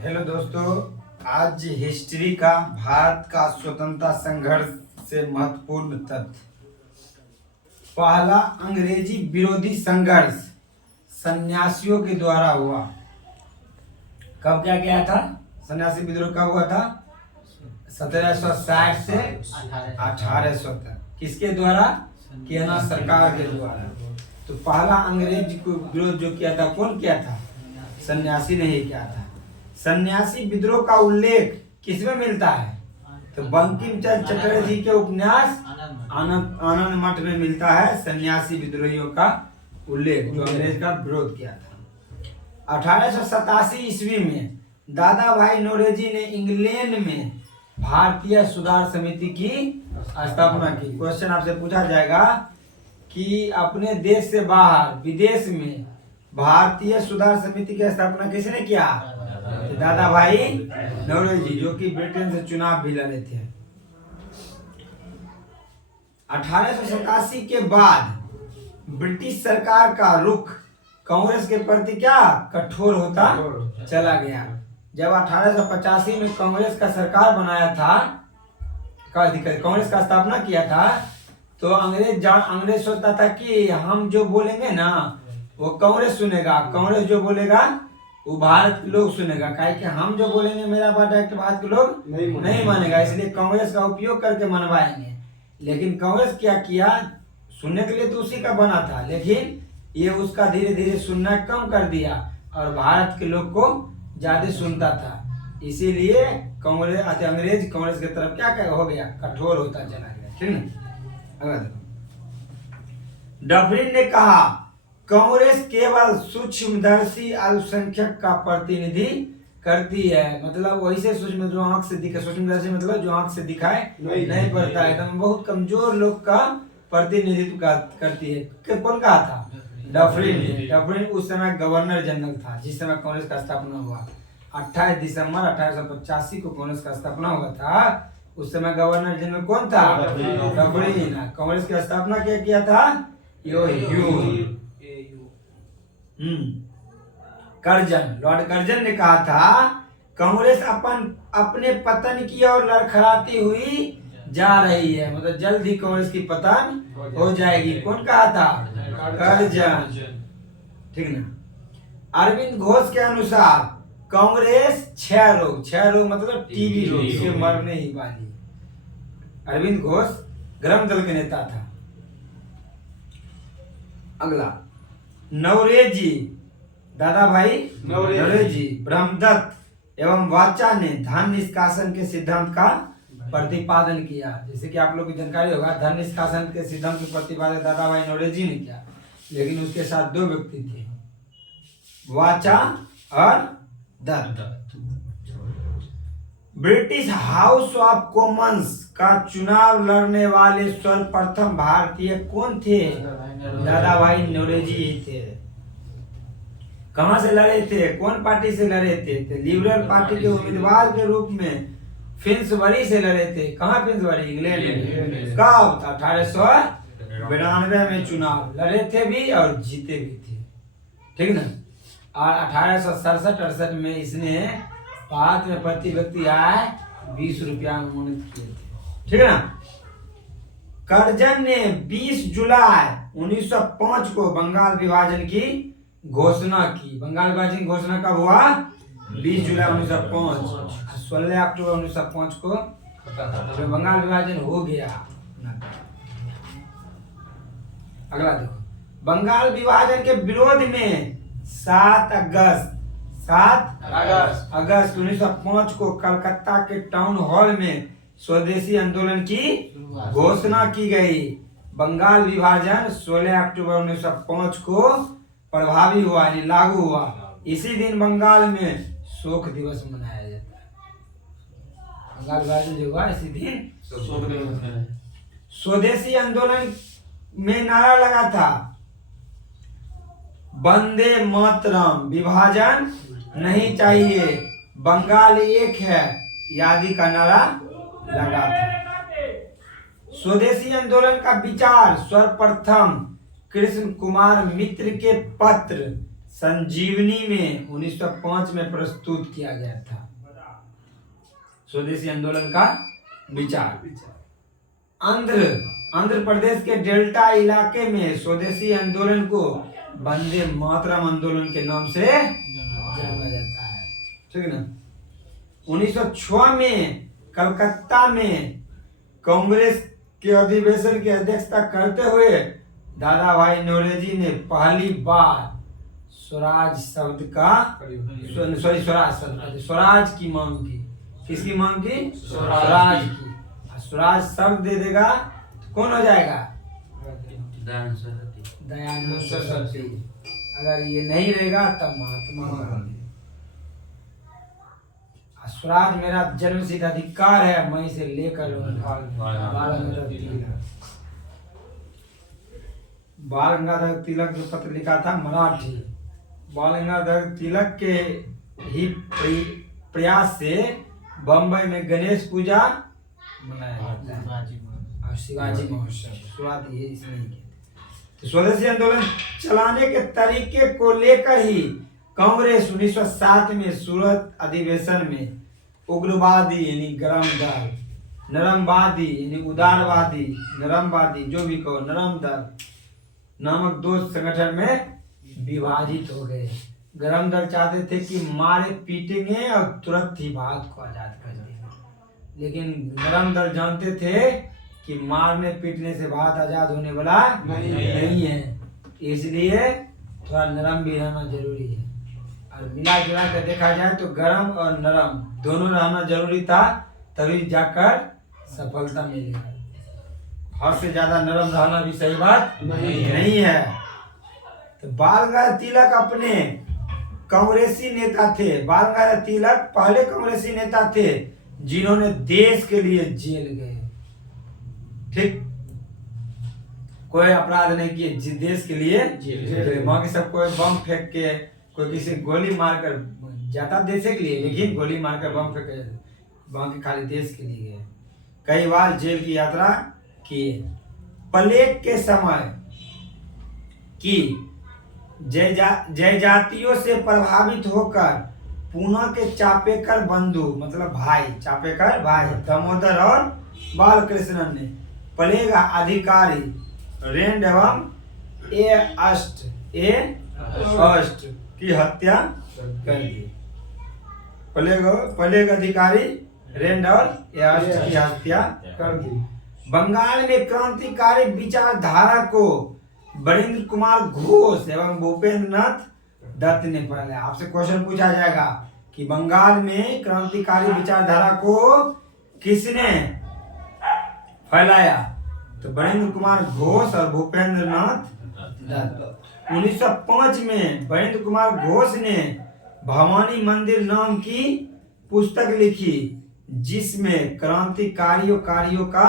Hello दोस्तों, आज history का भारत का स्वतंत्रता संघर्ष से महत्वपूर्ण तथ्य। पहला अंग्रेजी विरोधी संघर्ष सन्यासियों के द्वारा हुआ। कब क्या था? सन्यासी विद्रोह कब हुआ था? 1760 से 1800 तक। किसके द्वारा किया ना? सरकार के द्वारा। तो पहला अंग्रेज को विरोध जो किया था, कौन किया था? सन्यासी ने ही किया था। सन्यासी विद्रोह का उल्लेख किसमें मिलता है? तो बंकिम चंद्र चटर्जी के उपन्यास आनंद मठ में मिलता है सन्यासी विद्रोहियों का उल्लेख, जो अंग्रेज का विरोध किया था। 1887 ईस्वी में दादा भाई नौरोजी ने इंग्लैंड में भारतीय सुधार समिति की स्थापना की। क्वेश्चन आपसे पूछा जाएगा कि अपने देश से बाहर विदेश में भारतीय सुधार समिति की स्थापना किसने किया? दादा भाई नौरोजी, जो कि ब्रिटेन से चुनाव भी लड़े थे। 1887 के बाद ब्रिटिश सरकार का रुख कांग्रेस के प्रति क्या कठोर होता चला गया। जब 1885 में कांग्रेस का सरकार बनाया था, कांग्रेस का स्थापना किया था, तो अंग्रेज सोचता था कि हम जो बोलेंगे ना वो कांग्रेस सुनेगा, कांग्रेस जो बोलेगा वो भारत के लोग सुनेगा। काहे कि हम जो बोलेंगे मेरा बात डायरेक्ट भारत के लोग नहीं मानेगा, इसलिए कांग्रेस का उपयोग करके मनवाएंगे। लेकिन कांग्रेस क्या किया? सुनने के लिए तो उसी का बना था, लेकिन ये उसका धीरे धीरे सुनना कम कर दिया और भारत के लोग को ज्यादा सुनता था। इसीलिए अंग्रेज कांग्रेस की तरफ क्या हो गया? कठोर होता चला गया। ठीक है। डफरिन ने कहा कांग्रेस केवल सूक्ष्मदर्शी अल्पसंख्यक का प्रतिनिधि करती है। मतलब वैसे सूक्ष्म जो आंख से दिखे, सूक्ष्मदर्शी मतलब जो आंख से दिखाए नहीं पड़ता है, एकदम बहुत कमजोर लोग का प्रतिनिधित्व करती है। कौन कहा था? डफरिन ने। डफरिन उस समय गवर्नर जनरल था जिस समय कांग्रेस का स्थापना हुआ। 28 दिसंबर 1885 को कांग्रेस का स्थापना हुआ था। उस समय गवर्नर जनरल कौन था? डफरिन। कांग्रेस की स्थापना क्या किया था? लॉर्ड कर्जन ने कहा था कांग्रेस अपने पतन की ओर लड़खड़ाती हुई जा रही है, मतलब जल्द ही कांग्रेस की पतन हो जाएगी। कौन कहा था? कर्जन। ठीक ना। अरविंद घोष के अनुसार कांग्रेस क्षय रोग मतलब टीबी रोग से मरने ही वाली। अरविंद घोष ग्राम दल के नेता था। अगला नौरोजी, दादा भाई नौरोजी, ब्रह्मदत्त एवं वाचा ने धन निष्कासन के सिद्धांत का प्रतिपादन किया। जैसे कि आप लोग की जानकारी होगा, धन निष्कासन के सिद्धांत का प्रतिपादन दादा भाई नौरोजी ने किया, लेकिन उसके साथ दो व्यक्ति थे, वाचा और Dutt. British House of Commons का चुनाव लड़ने वाले सर्वप्रथम भारतीय कौन थे? दादा भाई नौरोजी ही थे। कहां से लड़े थे? कौन पार्टी से लड़े थे? लिबरल पार्टी के उम्मीदवार के रूप में फिंसबरी से लड़े थे। कहां फिंसबरी? इंग्लैंड में। कब? 1892 में चुनाव लड़े थे भी और जीते भी थे। ठीक ना। और 1867-68 में इसने भारत में प्रति व्यक्ति आय 20 रुपया अनुमानित किए थे। ठीक है ना। कर्जन ने 20 जुलाई 1905 को बंगाल विभाजन की घोषणा की। बंगाल विभाजन की घोषणा कब हुआ? 20 जुलाई 1905। 16 अक्टूबर 1905 को जो बंगाल विभाजन हो गया। अगला देखो, बंगाल विभाजन के विरोध में 7 अगस्त 1905 को कलकत्ता के टाउन हॉल में स्वदेशी आंदोलन की घोषणा की गई। बंगाल विभाजन 16 अक्टूबर 1905 को प्रभावी हुआ, यानी लागू हुआ। इसी दिन बंगाल में शोक दिवस मनाया जाता है। बंगाल विभाजन जो हुआ इसी दिन शोक दिवस। स्वदेशी आंदोलन में नारा लगा था वंदे मातरम, विभाजन नहीं चाहिए, बंगाल एक है आदि का नारा लगा था। स्वदेशी आंदोलन का विचार सर्वप्रथम कृष्ण कुमार मित्र के पत्र संजीवनी में 1905 में प्रस्तुत किया गया था। स्वदेशी आंदोलन का विचार। आंध्र प्रदेश के डेल्टा इलाके में स्वदेशी आंदोलन को वंदे मातरम आंदोलन के नाम से जाना जाता है, ठीक है ना। 1906 में कलकत्ता में कांग्रेस के अधिवेशन की अध्यक्षता करते हुए दादा भाई नौरोजी ने पहली बार स्वराज शब्द का स्वराज की मांग की। किसकी मांग की? स्वराज की। स्वराज शब्द दे देगा तो कौन हो जाएगा? दयानंद सरस्वती। अगर ये नहीं रहेगा तब महात्मा गांधी। स्वराज मेरा जन्मसिद्ध अधिकार है, मैं इसे लेकर बाल गंगाधर तिलक जो पत्र लिखा था मराठी, बाल गंगाधर तिलक के ही प्रयास से बम्बई में गणेश पूजा मनाया जाता है और शिवाजी महोत्सव शुरुआत ये इसने की। तो स्वदेशी आंदोलन चलाने के तरीके को लेकर ही कांग्रेस 1907 में सूरत अधिवेशन में उग्रवादी यानी गरम दल, नरमवादी यानी उदारवादी, नरमवादी जो भी कहो, नरम दल नामक दो संगठन में विभाजित हो गए। गरम दल चाहते थे कि मारे पीटेंगे और तुरंत ही भारत को आजाद कर देंगे, लेकिन नरम दल जानते थे कि मारने पीटने से भारत आजाद होने वाला नहीं है, इसलिए थोड़ा नरम भी रहना जरूरी है। और मिला जुला कर देखा जाए तो गरम और नरम दोनों रहना जरूरी था, तभी जाकर सफलता मिलेगा। हद से ज्यादा नरम रहना भी सही बात नहीं है। तो बाल गंगाधर तिलक अपने कांग्रेसी नेता थे। बाल गंगाधर तिलक पहले कांग्रेसी नेता थे जिन्होंने देश के लिए जेल गए, ठीक, कोई अपराध नहीं किए, देश के लिए जेल। बाकी सब कोई बम फेंक के, कोई किसी गोली मारकर जाता देश के लिए, लेकिन गोली मारकर बम फेंक बाकी खाली देश के लिए गए। कई बार जेल की यात्रा किए। प्लेग के समय की जयजातियों से प्रभावित होकर पूना के चापेकर बंधु मतलब भाई, चापेकर भाई दामोदर और बालकृष्णन ने प्लेग अधिकारी रेंड एवं अष्ट की हत्या कर दी। प्लेग अधिकारी रेंड और अष्ट की हत्या कर दी। बंगाल में क्रांतिकारी विचारधारा को वरिंद्र कुमार घोष एवं भूपेंद्र नाथ दत्त ने फैलाया। आपसे क्वेश्चन पूछा जाएगा कि बंगाल में क्रांतिकारी विचारधारा को किसने फैलाया? तो वरिंद्र कुमार घोष और भूपेंद्र नाथ दत्त। 1905 में वरिंद्र कुमार घोष ने भवानी मंदिर नाम की पुस्तक लिखी, जिसमें क्रांतिकारियों का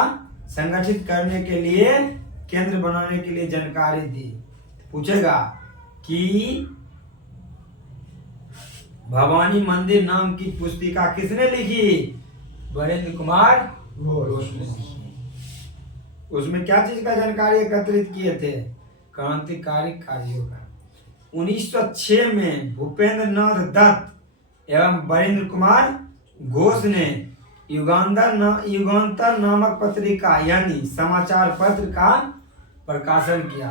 संगठित करने के लिए, केंद्र बनाने के लिए जानकारी दी। पूछेगा कि भवानी मंदिर नाम की पुस्तिका किसने लिखी? वरिंद्र कुमार घोष ने। उसमें क्या चीज का जानकारी एकत्रित किए थे? क्रांतिकारी कार्यों का। 1906 में भूपेंद्र नाथ दत्त एवं वरिंद्र कुमार घोष ने युगांतर नामक पत्रिका यानी समाचार पत्र का प्रकाशन किया।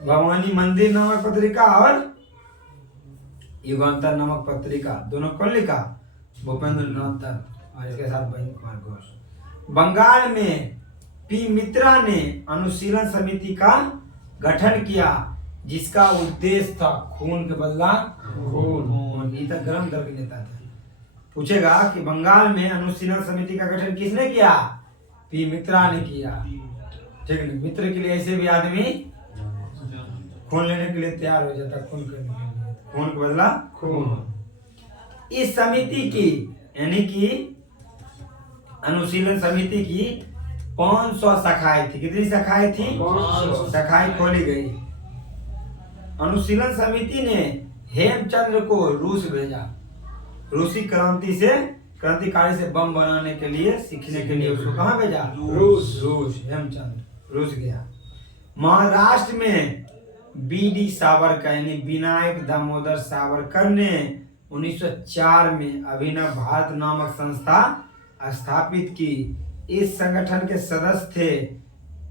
भवानी मंदिर नामक पत्रिका और युगांतर नामक पत्रिका दोनों कौन लिखा? भूपेंद्र नाथ दत्त और इसके साथ वरिंद्र कुमार घोष। बंगाल में पी मित्रा ने अनुशीलन समिति का गठन किया, जिसका उद्देश्य था खून के बदला खून। ये तक गरम दल के नेता थे। पूछेगा कि बंगाल में अनुशीलन समिति का गठन किसने किया? पी मित्रा ने किया, ठीक है। मित्र के लिए ऐसे भी आदमी खून लेने के लिए तैयार हो जाता, खून करने के लिए, खून के बदला खून। इस समिति की यानी कि अनुशीलन समिति की 500 शाखाएं थी। कितनी शाखाएं थी? 500 शाखाएं खोली गई। अनुशीलन समिति ने हेमचंद्र को रूस भेजा। रूसी क्रांतिकारी से बम बनाने के लिए सीखने के लिए उसको कहाँ भेजा? रूस। हेमचंद्र रूस गया। महाराष्ट्र में बी.डी. सावरकर यानी विनायक दामोदर सावरकर ने 1904 में अभिनव भारत नामक संस्था स्थापित की। इस संगठन के सदस्य थे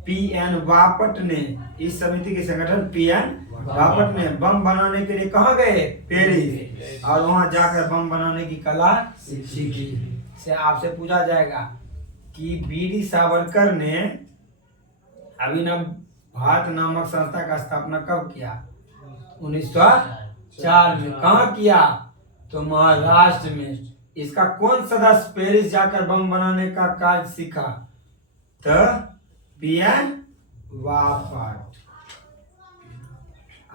पी.एन. बापट ने। इस समिति के संगठन पी.एन. बापट ने बम बनाने के लिए कहाँ गए? पेरिस, और वहां जाकर बम बनाने की कला सीखी। से आपसे पूछा जाएगा कि बी.डी. सावरकर ने अभिनव भारत नामक संस्था का स्थापना कब किया? 1904 में। कहाँ किया? तो महाराष्ट्र में। इसका कौन सदस्य पेरिस जाकर बम बनाने का कार्य सीखा? तो पी.एन. बापट।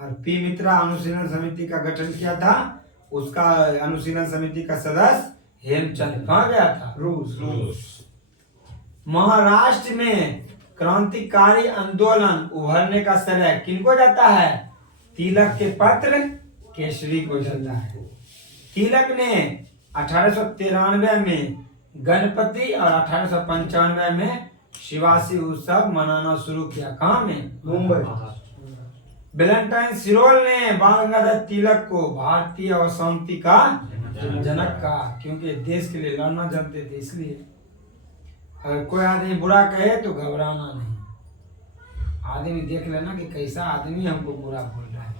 और पी. मित्रा अनुशीलन समिति का गठन किया था। उसका अनुशीलन समिति का सदस्य हेमचंद। कहाँ गया था? रूस। महाराष्ट्र में क्रांतिकारी आंदोलन उभरने का श्रेय किनको जाता है? तिलक के पुत्र केसरी को जाता है। तिलक ने 1893 में गणपति और 1895 में शिवासी उत्सव मनाना शुरू किया। कहाँ में? मुंबई। वैलेंटाइन सिरोल ने बाल गंगाधर तिलक को भारतीय अशांति का जनक कहा, क्योंकि देश के लिए लड़ना जानते थे। इसलिए अगर कोई आदमी बुरा कहे तो घबराना नहीं। आदमी देख लेना कि कैसा आदमी हमको बुरा बोल रहा है,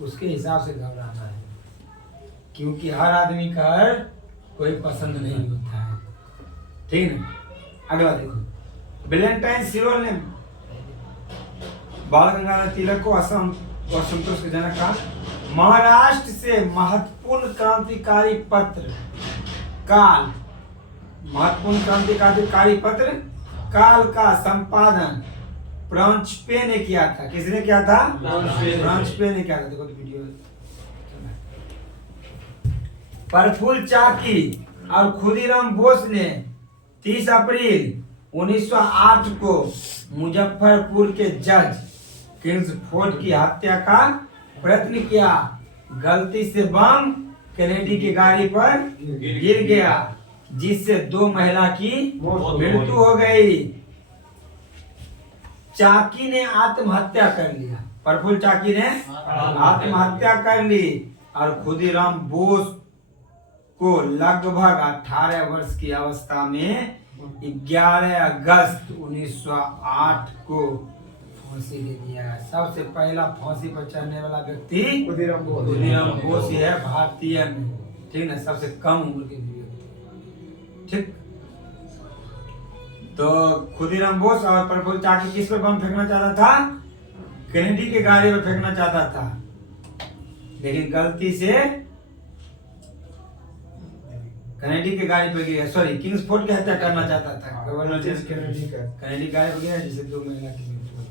उसके हिसाब से घबराना है, क्योंकि हर आदमी का हर कोई पसंद नहीं होता है। ठीक है। अगला देखो, वैलेंटाइन सिरोल ने बाल गंगाधर तिलक को असम और संतोष के जनक कहा। महाराष्ट्र से महत्वपूर्ण क्रांतिकारी पत्र काल, महत्वपूर्ण क्रांतिकारी पत्र काल का संपादन प्रांशपे ने किया था। किसने किया था? प्रांशपे ने किया था। देखो तो वीडियो। प्रफुल्ल चाकी और खुदीराम बोस ने 30 अप्रैल 1908 को मुजफ्फरपुर के जज किंग्सफोर्ड की हत्या का प्रयत्न किया। गलती से बम कैनेडी की गाड़ी पर गिर गया, जिससे 2 महिला की मृत्यु हो गई। चाकी ने आत्महत्या कर लिया। प्रफुल्ल चाकी ने आत्महत्या कर ली और खुदीराम बोस को लगभग 18 वर्ष की अवस्था में 11 अगस्त 1908 को फांसी दे दिया। सबसे पहला फांसी पर चढ़ने वाला व्यक्ति खुदीराम बोस ही है भारतीय में। ठीक है, सबसे कम उम्र के व्यक्ति। ठीक। तो खुदीराम बोस और प्रफुल्ल चाकी किस पर बम फेंकना चाहता था? कैनेडी के गाड़ी पर फेंकना चाहता था, लेकिन गलती से कैनेडी के गाड़ी पर गया। सॉरी, किंग्सफोर्ड की हत्या करना चाहता था। गवर्नर कैनेडी गाड़ी पर गया, जिससे 2 महिला की मृत्यु हुई।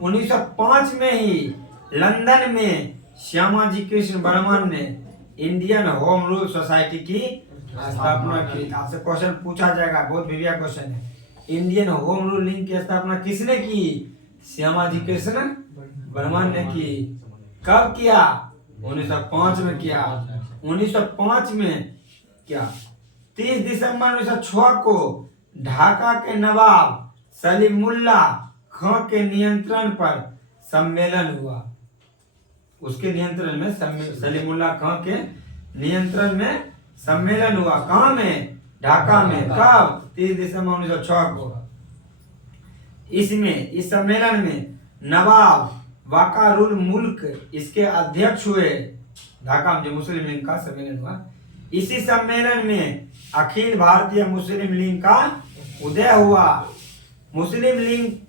1905 में ही लंदन में श्यामाजी कृष्ण बर्मन ने इंडियन होम रूल सोसाइटी की स्थापना की। आपसे क्वेश्चन पूछा जाएगा, बहुत बढ़िया क्वेश्चन है। इंडियन होम रूल लीग की स्थापना किसने की? श्यामाजी कृष्ण बर्मन ने की। कब किया? 1905 में किया। 1905 में क्या 30 दिसंबर 1906 को ढाका के नवाब सलीमुल्लाह खां के नियंत्रण पर सम्मेलन हुआ। उसके नियंत्रण में सलीमुल्लाह खां के नियंत्रण में सम्मेलन हुआ। कहाँ में? ढाका में। कब? 30 दिसंबर 1906 को। इस सम्मेलन में नवाब वकारुल मुल्क इसके अध्यक्ष हुए। ढाका में जो मुस्लिम लीग का सम्मेलन हुआ, इसी सम्मेलन में अखिल भारतीय मुस्लिम लीग का उदय हुआ। मुस्लिम लीग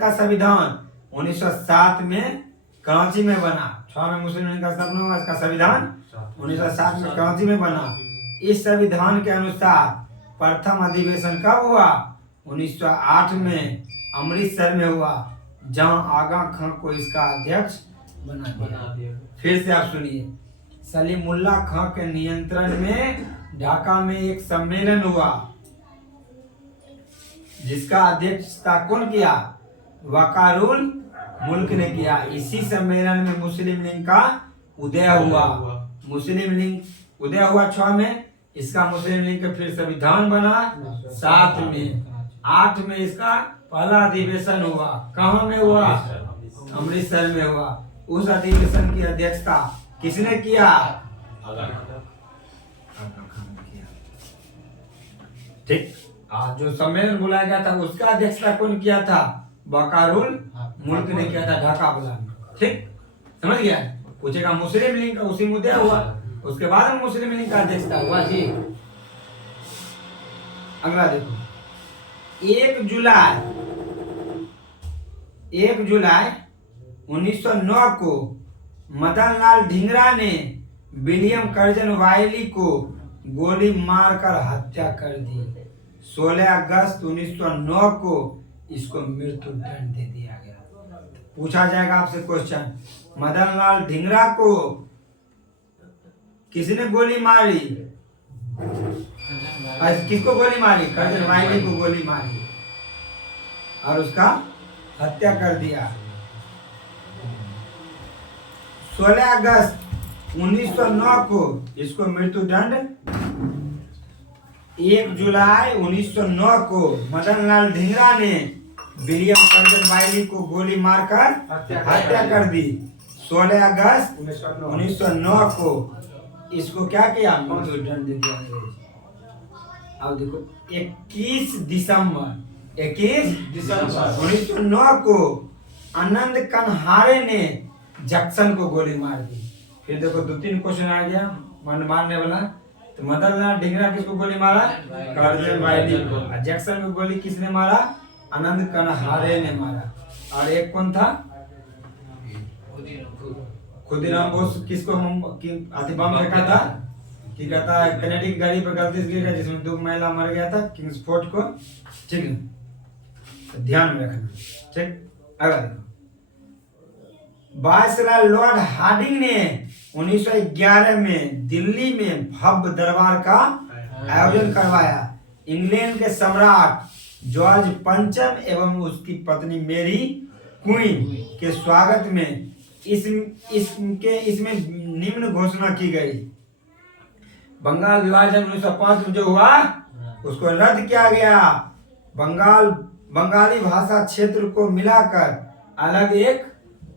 का संविधान 1907 में कराची में बना। 6 में मुस्लिम लीग का स्थापना हुआ। इसका संविधान 1907 में कराची में बना। इस संविधान के अनुसार प्रथम अधिवेशन कब हुआ? 1908 में अमृतसर में हुआ, जहां आगा खां को इसका अध्यक्ष बना दिया। फिर से आप सुनिए, सलीमुल्लाह खां के नियंत्रण में ढाका में एक सम्मेलन हुआ, जिसका अध्यक्षता कौन किया? वकारुल मुल्क ने किया। इसी सम्मेलन में मुस्लिम लीग का उदय हुआ। मुस्लिम लीग उदय हुआ 6 में। इसका मुस्लिम लीग का फिर संविधान बना 7 में। 8 में इसका पहला अधिवेशन हुआ। कहाँ में हुआ? अमृतसर में हुआ। उस अधिवेशन की अध्यक्षता किसने किया? आगा खान ने किया। ठीक। जो सम्मेलन बुलाया गया था उसका अध्यक्षता कौन किया था? बकारुल मुल्क ने किया था, ढाका बुला। ठीक, समझ गया? पूछेगा मुस्लिम लीग का उसी मुद्दे हुआ, उसके बाद में मुस्लिम लीग का अध्यक्षता हुआ जी। अगला देखो, 1 जुलाई 1909 को मदनलाल ढींगरा ने विलियम कर्जन वायली को गोली मारकर हत्या कर दी। 16 अगस्त 1909 को इसको मृत्यु दंड दे दिया गया। पूछा जाएगा आपसे क्वेश्चन, मदनलाल ढींगरा को किसने गोली मारी? किसको गोली मारी? कर्जन वायली को गोली मारी और उसका हत्या कर दिया। 16 अगस्त 1909 को इसको मृत्यु दंड। 1 जुलाई 1909 को मदनलाल ढींगरा ने विलियम कर्जन वायली को गोली मारकर हत्या कर दी। 16 अगस्त 1909 को इसको क्या किया? मृत्यु दंड दे दिया। अब देखो 21 दिसंबर 1909 को आनंद कन्हारे ने जैक्सन को गोली मार दी। फिर देखो 2-3 क्वेश्चन आ गया मन मारने वाला। तो मदनलाल ढींगरा किसको गोली मारा? कर्जन वायली को। और जैक्सन को गोली किसने मारा? आनंद कन्हारे ने मारा। और एक कौन था? खुदीराम बोस। किसको बम फेंका था? कि कहता है कनेडी की गाड़ी पर गलती से गिर गया जिसमें 2 महिला मर गया था, किंग्सफोर्ड को। ठीक है, तो ध्यान में रखना। ठीक, अगला देखो, वायसराय लॉर्ड हार्डिंग ने 1911 में दिल्ली में भव्य दरबार का आयोजन करवाया। इंग्लैंड के सम्राट जॉर्ज पंचम एवं उसकी पत्नी मेरी क्वीन के स्वागत में इसमें निम्न घोषणा की गई। बंगाल विभाजन 1905 में जो हुआ उसको रद्द किया गया। बंगाली भाषा क्षेत्र को मिलाकर अलग एक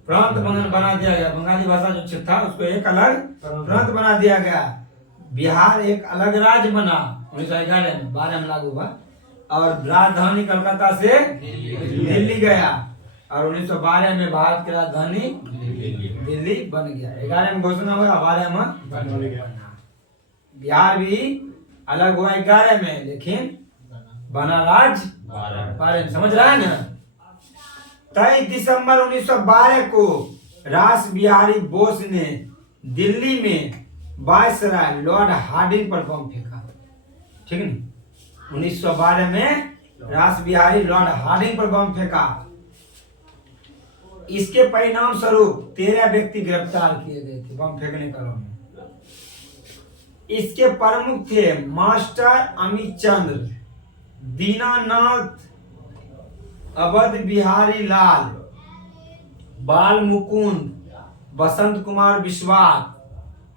प्रांत बना दिया गया। बंगाली भाषा जो क्षेत्र था उसको एक अलग प्रांत बना दिया गया। बिहार एक अलग राज्य बना 1911 में, 12 में लागू हुआ। और राजधानी कलकत्ता से दिल्ली गया। और 1912 में भारत की राजधानी दिल्ली बन गया। 11 में घोषणा हुआ, 12 में बिहार भी अलग हुआ 11 में, लेकिन बना राज्य 12 में। समझ रहा है ना? 23 दिसंबर 1912 को रास बिहारी बोस ने दिल्ली में वायसराय लॉर्ड हार्डिंग पर बम फेंका। ठीक है, 1912 में रास बिहारी लॉर्ड हार्डिंग पर बम फेंका। इसके परिणाम स्वरूप 13 व्यक्ति गिरफ्तार किए गए थे बम फेंकने क्रम में। इसके प्रमुख थे मास्टर अमित चंद्र, दीनानाथ, अवध बिहारी लाल, बाल मुकुंद, बसंत कुमार विश्वास,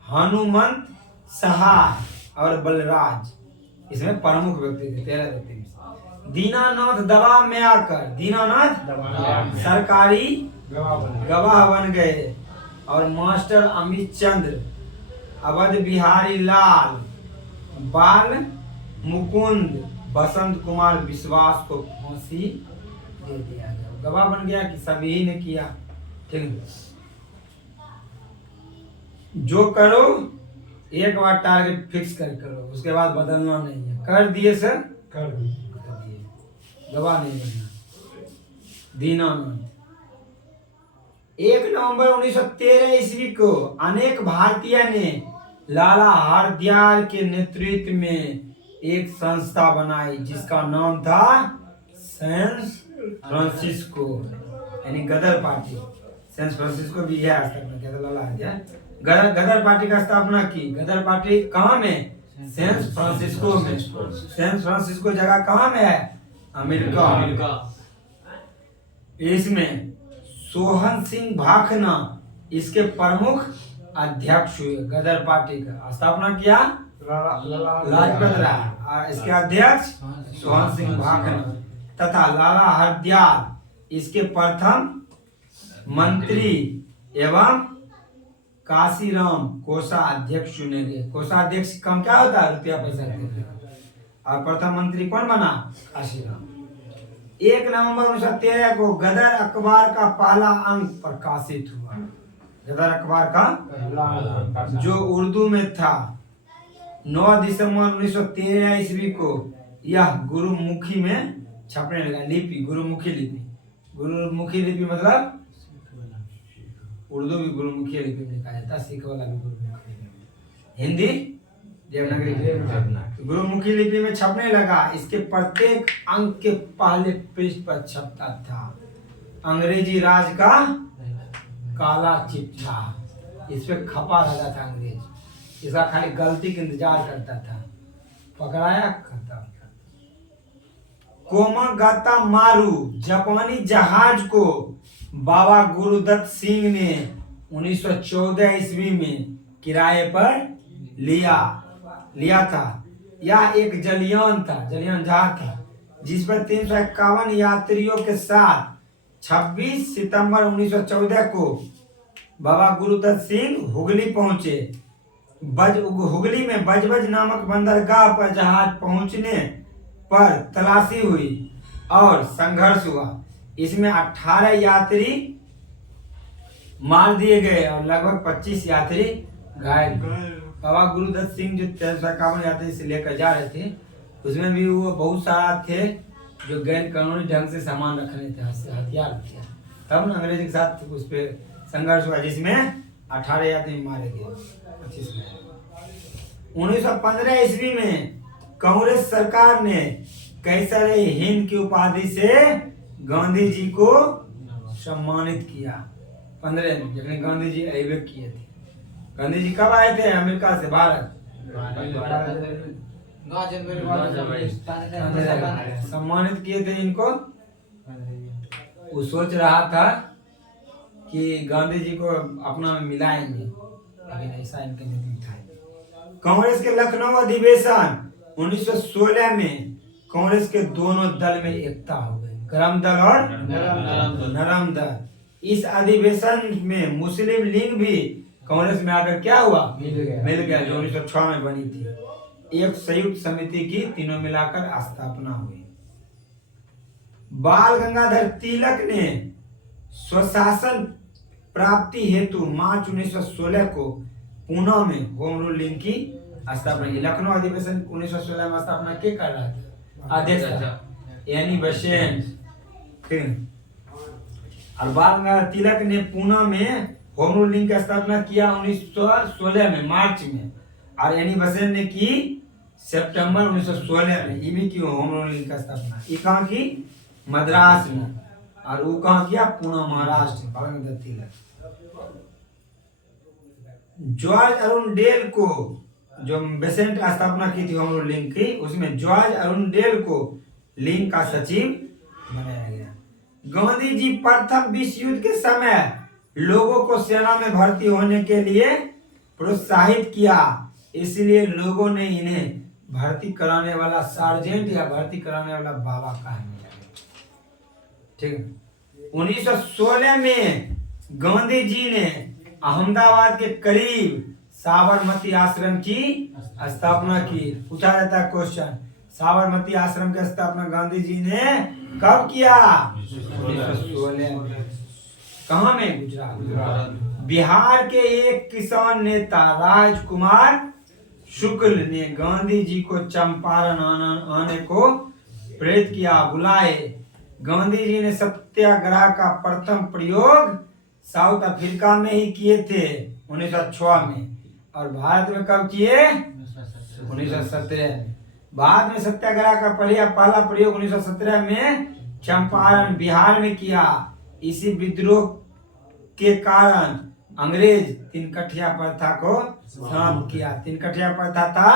हनुमंत सहाय और बलराज। इसमें प्रमुख व्यक्ति थे, 13 व्यक्ति में। दीनानाथ दबाव में आकर सरकारी गवाह बन गए और मास्टर अमित चंद्र, अवध बिहारी लाल, बाल मुकुंद, बसंत कुमार विश्वास को फांसी दे दिया गया। गवाह बन गया कि सभी ने किया। ठीक, जो करो एक बार टारगेट फिक्स कर करो, उसके बाद बदलना नहीं है। कर दिए सर, कर दिए, गवाह नहीं बनना। दीनानाथ 1 नवंबर 1913 ईस्वी को अनेक भारतीय ने लाला हरदयाल के नेतृत्व में एक संस्था बनाई जिसका नाम था सैन फ्रांसिस्को, यानी गदर पार्टी। सैन फ्रांसिस्को भी है आज तक में, क्या लाला हरदयाल गदर पार्टी का स्थापना की। गदर पार्टी कहाँ में? सैन फ्रांसिस्को में। सैन फ्रांसिस्को जगह कहाँ में है? अमेरिका। इसमें सोहन सिंह भाखना इसके प्रमुख अध्यक्ष हुए। गदर पार्टी का स्थापना किया लाजपत राय, इसके अध्यक्ष सोहन सिंह भाखना तथा लाला हरदयाल इसके प्रथम मंत्री एवं काशीराम कोषाध्यक्ष चुने गए। कोषाध्यक्ष कम क्या होता है, रुपया पैसा देते हैं। और प्रथम मंत्री कौन बना, काशीराम। 1 नवंबर 1913 को गदर अखबार का पहला अंक प्रकाशित हुआ। गदर अखबार का जो उर्दू में था। 9 दिसंबर 1913 ईस्वी को यह गुरुमुखी में छपने लगा। लिपि गुरुमुखी लिपि। गुरुमुखी लिपि मतलब उर्दू भी गुरुमुखी लिपि में लिखा जाता है, सिख वाला भी गुरुमुखी लिपि में, हिंदी देवनागरी। गुरुमुखी लिपि में छपने लगा। इसके प्रत्येक अंक के पहले पृष्ठ पर छपता था अंग्रेजी राज का काला चिट्ठा। इस पे खपा लगा था अंग्रेज। इसका खाली गलती का इंतजार करता था, पकड़ाया खत्म। कोमागाता मारू जापानी जहाज को बाबा गुरुदत्त सिंह ने 1914 ईस्वी में किराए पर लिया था। यह एक जलयान जहाज था जिस पर 351 यात्रियों के साथ 26 सितंबर 1914 को बाबा गुरुदत्त सिंह हुगली पहुंचे। हुगली में बजबज नामक बंदरगाह पर जहाज पहुंचने पर तलाशी हुई और संघर्ष हुआ। इसमें 18 यात्री मार दिए गए और लगभग 25 यात्री घायल। बाबा गुरुदत्त सिंह जो 351 यात्री से लेकर जा रहे थे, उसमें भी वो बहुत सारा थे जो गैर कानूनी ढंग से सामान रखने थे, हथियार थे। तब ना अंग्रेज के साथ उस पर संघर्ष हुआ जिसमें 18 यात्री मारे गए, 25 घायल। 1915 ईस्वी में कांग्रेस सरकार ने कैसर हिंद की उपाधि से गांधी जी को सम्मानित किया। 15 में जब गांधी जी अबे किए थे। गांधी जी कब आए थे अमेरिका से भारत? सम्मानित किए थे इनको। वो सोच रहा था कि गांधी जी को अपना में मिलाएंगे, लेकिन ऐसा इनका नहीं था। कांग्रेस के लखनऊ अधिवेशन 1916 में कांग्रेस के दोनों दल में एकता हो गई, गरम दल और नरम दल। इस अधिवेशन में मुस्लिम लीग भी कांग्रेस में आकर क्या हुआ, मिल गया, जो 1906 में बनी थी। एक संयुक्त समिति की तीनों मिलाकर स्थापना हुई। बाल गंगाधर तिलक ने स्वशासन प्राप्ति हेतु मार्च 1916 को पुणे में होम रूल लीग की स्थापना की। लखनऊ अधिवेशन 1916 में स्थापना के कर रहा था? अध्यक्ष एनी बेसेंट, ठीक। और बाल गंगाधर तिलक ने पुणे में होम रूल लीग की स्थापना किया 1916 में मार्च में, और एनी बेसेंट ने की सितंबर 1916 में। इन्हीं की होम रूल लीग की स्थापना। ये कहाँ की? मद्रास में। और वो कहाँ किया? पुणे महाराष्ट्र। बाल गंगाधर तिलक। जॉर्ज अरुणडेल को, जो बेसेंट स्थापना की थी होम रूल लीग की, उसमें जॉर्ज अरुणडेल को लीग का सचिव बनाया गया। गांधी जी प्रथम विश्व युद्ध के समय लोगों को सेना में भर्ती होने के लिए प्रोत्साहित किया, इसलिए लोगों ने इन्हें भर्ती कराने वाला सार्जेंट या भर्ती कराने वाला बाबा कहने लगे, ठीक। 1916 में गांधी जी ने अहमदाबाद के करीब साबरमती आश्रम की स्थापना की। पूछा जाता है क्वेश्चन, साबरमती आश्रम की स्थापना गांधी जी ने कब किया? 1916 में। कहाँ में? गुजरात। बिहार के एक किसान नेता राजकुमार शुक्ल ने गांधी जी को चंपारण आने को प्रेरित किया, बुलाए। गांधी जी ने सत्याग्रह का प्रथम प्रयोग साउथ अफ्रीका में ही किए थे 1906 में, और भारत में कब किए? 1917 में। बाद में सत्याग्रह का पहला प्रयोग 1917 में चंपारण बिहार में किया। इसी विद्रोह के कारण अंग्रेज 3 कठिया प्रथा को समाप्त किया। 3 कठिया प्रथा था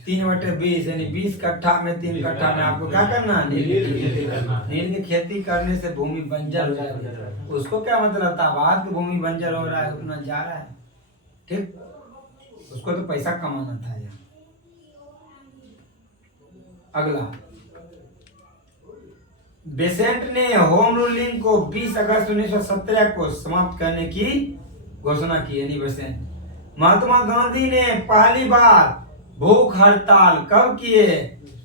3/20, यानी 20 कट्ठा में 3 कट्ठा में आपको क्या करना? नील की खेती करने से भूमि बंजर हो जाएगी। उसको क्या मतलब था? भारत की भूमि बंजर हो रहा है, उतना जा रहा है, ठीक। उसको तो पैसा कमाना था यार। अगला बेसेंट ने होम रूलिंग को 20 अगस्त 1917 को समाप्त करने की घोषणा की। यानी बेसेंट। महात्मा गांधी ने पहली बार भूख हड़ताल कब किए?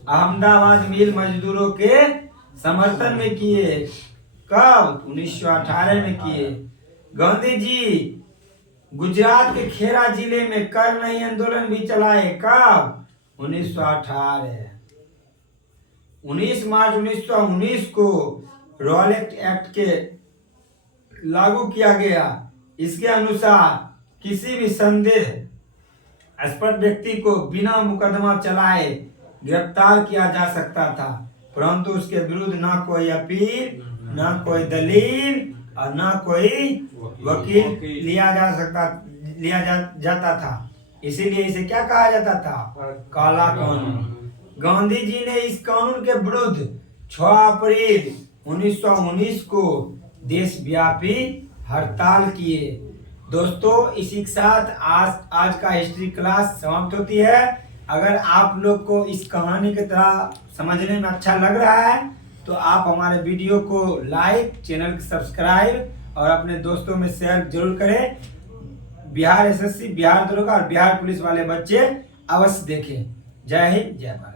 अहमदाबाद मिल मजदूरों के समर्थन में किए। कब? 1918 में किए। गांधी जी गुजरात के खेड़ा जिले में कर नहीं आंदोलन भी चलाए। कब? 1918। 19 मार्च 1919 को रॉलेट एक्ट के लागू किया गया। इसके अनुसार किसी भी संदेहास्पद व्यक्ति को बिना मुकदमा चलाए गिरफ्तार किया जा सकता था, परंतु उसके विरुद्ध ना कोई अपील, ना कोई दलील और ना कोई वकील लिया जाता था। इसीलिए इसे क्या कहा जाता था? काला कानून। गांधी जी ने इस कानून के विरुद्ध 6 अप्रैल 1919 को देशव्यापी हड़ताल किए। दोस्तों, इसी के साथ आज का हिस्ट्री क्लास समाप्त होती है। अगर आप लोग को इस कहानी की तरह समझने में अच्छा लग रहा है तो आप हमारे वीडियो को लाइक, चैनल को सब्सक्राइब और अपने दोस्तों में शेयर जरूर करें। बिहार एसएससी, बिहार दरोगा और बिहार पुलिस वाले बच्चे अवश्य देखें। जय हिंद, जय भारत।